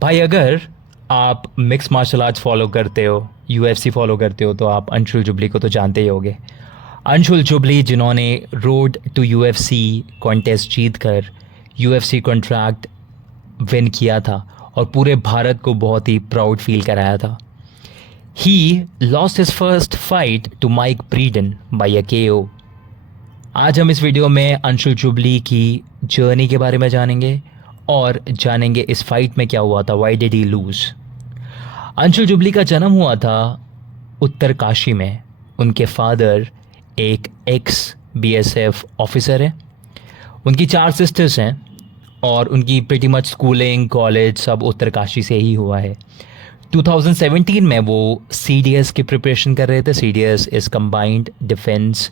भाई अगर आप मिक्स मार्शल आर्ट्स फॉलो करते हो, यूएफसी फॉलो करते हो, तो आप अंशुल जुबली को तो जानते ही होगे। अंशुल जुबली जिन्होंने रोड टू यूएफसी कॉन्टेस्ट जीत कर यूएफसी कॉन्ट्रैक्ट विन किया था और पूरे भारत को बहुत ही प्राउड फील कराया था। He lost his first fight to Mike Breedon by a KO. आज हम इस वीडियो में अंशुल जुबली की जर्नी के बारे में जानेंगे और जानेंगे इस फाइट में क्या हुआ था, why did he lose. Anshul Jubli का जन्म हुआ था उत्तरकाशी में। उनके फादर एक एक्स बीएसएफ ऑफिसर है। उनकी 4 सिस्टर्स हैं और उनकी प्रीटी मच स्कूलिंग कॉलेज सब उत्तरकाशी से ही हुआ है। 2017 में वो सीडीएस की प्रिपरेशन कर रहे थे। CDS is combined defence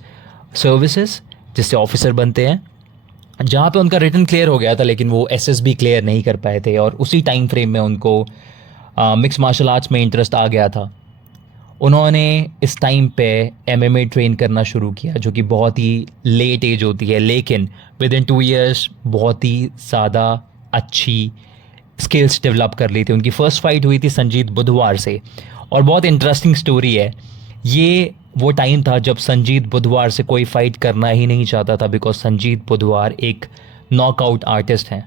services, जिससे ऑफिसर बनते हैं, जहाँ पे उनका रिटन क्लियर हो गया था लेकिन वो एसएसबी क्लियर नहीं कर पाए थे। और उसी टाइम फ्रेम में उनको मिक्स मार्शल आर्ट्स में इंटरेस्ट आ गया था। उन्होंने इस टाइम पे एमएमए ट्रेन करना शुरू किया, जो कि बहुत ही लेट एज होती है, लेकिन विद इन 2 ईयर्स बहुत ही ज़्यादा अच्छी स्किल्स डेवलप कर ली थी। उनकी फर्स्ट फाइट हुई थी संजीत बुधवार से। और बहुत इंटरेस्टिंग स्टोरी है, ये वो टाइम था जब संजीत बुधवार से कोई फाइट करना ही नहीं चाहता था, बिकॉज संजीत बुधवार एक नॉकआउट आर्टिस्ट हैं,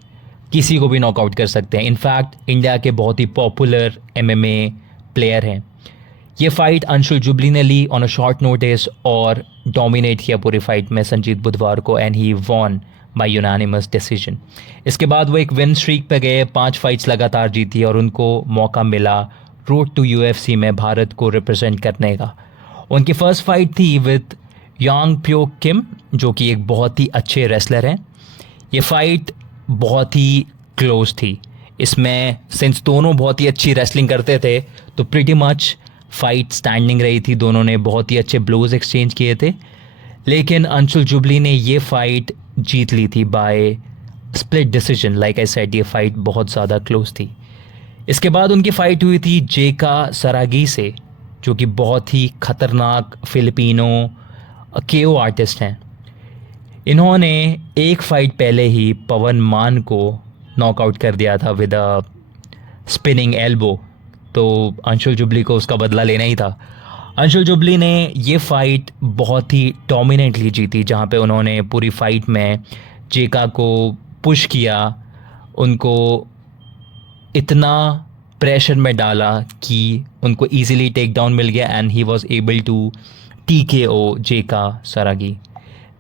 किसी को भी नॉकआउट कर सकते हैं। इनफैक्ट इंडिया के बहुत ही पॉपुलर एमएमए प्लेयर हैं। ये फाइट अंशुल जुबली ने ली ऑन अ शॉर्ट नोटिस और डोमिनेट किया पूरी फाइट में संजीत बुधवार को, and he won by unanimous decision. इसके बाद वो एक विन स्ट्रीक पे गए, 5 फाइट्स लगातार जीती और उनको मौका मिला रोड टू यूएफसी में भारत को रिप्रेजेंट करने का। उनकी फर्स्ट फाइट थी विद यांग प्योक किम, जो कि एक बहुत ही अच्छे रेसलर हैं। ये फाइट बहुत ही क्लोज थी। इसमें सिंस दोनों बहुत ही अच्छी रेसलिंग करते थे तो प्रीटी मच फाइट स्टैंडिंग रही थी। दोनों ने बहुत ही अच्छे ब्लोज एक्सचेंज किए थे, लेकिन अंशुल जुबली ने ये फाइट जीत ली थी by split decision. Like I said, ये फाइट बहुत ज़्यादा क्लोज थी। इसके बाद उनकी फाइट हुई थी जेका सरागी से, जो कि बहुत ही खतरनाक फिलिपिनो केओ आर्टिस्ट हैं। इन्होंने एक फाइट पहले ही पवन मान को नॉकआउट कर दिया था विद अ स्पिनिंग एल्बो, तो अंशुल जुबली को उसका बदला लेना ही था। अंशुल जुबली ने ये फाइट बहुत ही डोमिनेंटली जीती, जहाँ पे उन्होंने पूरी फाइट में जेका को पुश किया, उनको इतना प्रेशर में डाला कि उनको इजीली टेक डाउन मिल गया and he was able to TKO Jeka Saragih,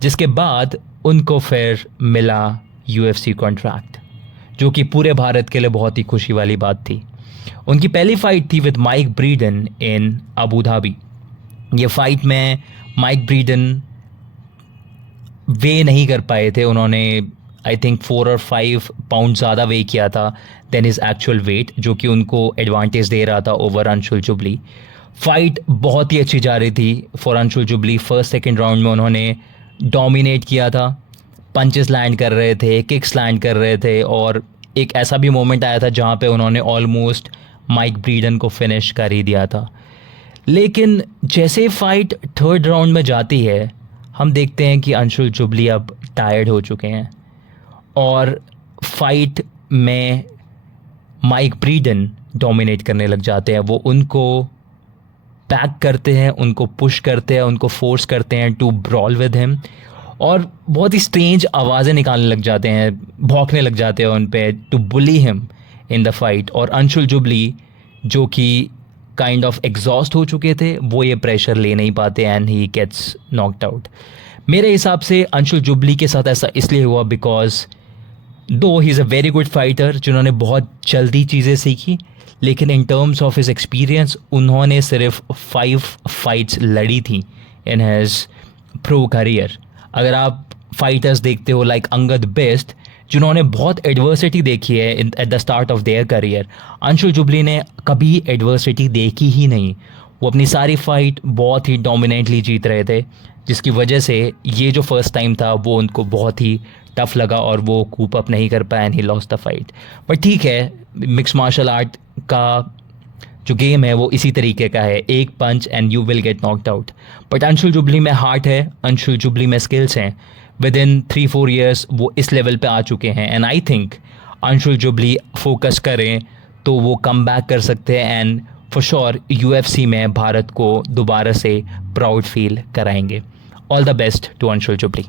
जिसके बाद उनको फिर मिला यूएफसी कॉन्ट्रैक्ट, जो कि पूरे भारत के लिए बहुत ही खुशी वाली बात थी। उनकी पहली फाइट थी with Mike Breedon in Abu Dhabi. ये फाइट में माइक ब्रीडन वे नहीं कर पाए थे। उन्होंने आई थिंक 4 और 5 पाउंड ज़्यादा वे किया था देन हिज एक्चुअल वेट, जो कि उनको एडवांटेज दे रहा था ओवर अंशुल जुबली। फाइट बहुत ही अच्छी जा रही थी for Anshul jubilee. First second round में उन्होंने डोमिनेट किया था, पंचेस लैंड कर रहे थे, किक्स लैंड कर रहे थे, और एक ऐसा भी मोमेंट आया था जहाँ पे उन्होंने ऑलमोस्ट माइक ब्रीडन को फिनिश कर ही दिया था। लेकिन जैसे फाइट 3rd राउंड में जाती है, हम देखते हैं कि अंशुल जुबली अब टायर्ड हो चुके हैं और फाइट में माइक ब्रीडन डोमिनेट करने लग जाते हैं। वो उनको पैक करते हैं, उनको पुश करते हैं, उनको फोर्स करते हैं टू ब्रॉल विद हिम, और बहुत ही स्ट्रेंज आवाज़ें निकालने लग जाते हैं, भौंकने लग जाते हैं उन पे to bully him in the fight. और अंशुल जुबली, जो कि काइंड ऑफ एग्जॉस्ट हो चुके थे, वो ये प्रेशर ले नहीं पाते and he gets knocked out. मेरे हिसाब से अंशुल जुबली के साथ ऐसा इसलिए हुआ बिकॉज दो he is a very good fighter, जिन्होंने बहुत जल्दी चीज़ें सीखी, लेकिन in terms of his experience उन्होंने सिर्फ 5 फाइट्स लड़ी थी इन हिज प्रो करियर। अगर आप फाइटर्स देखते हो लाइक अंगद बेस्ट, जिन्होंने बहुत एडवर्सिटी देखी है at the start of their career, Anshul jubilee ने कभी एडवर्सिटी देखी ही नहीं। वो अपनी सारी फाइट बहुत ही डोमिनेंटली जीत रहे थे, जिसकी वजह से ये जो फर्स्ट टाइम था वो उनको बहुत ही टफ लगा और वो कूप अप नहीं कर पाए and he lost the fight. But ठीक है, मिक्स मार्शल आर्ट का जो गेम है वो इसी तरीके का है, एक punch and you will get knocked out. But Anshul Jubli में हार्ट है, अंशुल जुबली में स्किल्स हैं। विद इन 3-4 ईयर्स वो इस लेवल पे आ चुके हैं and I think Anshul Jubli focus करें तो वो कम बैक कर सकते हैं एंड फॉर श्योर यूएफसी में भारत को दोबारा से प्राउड फील कराएंगे. All the best to Anshul jubilee.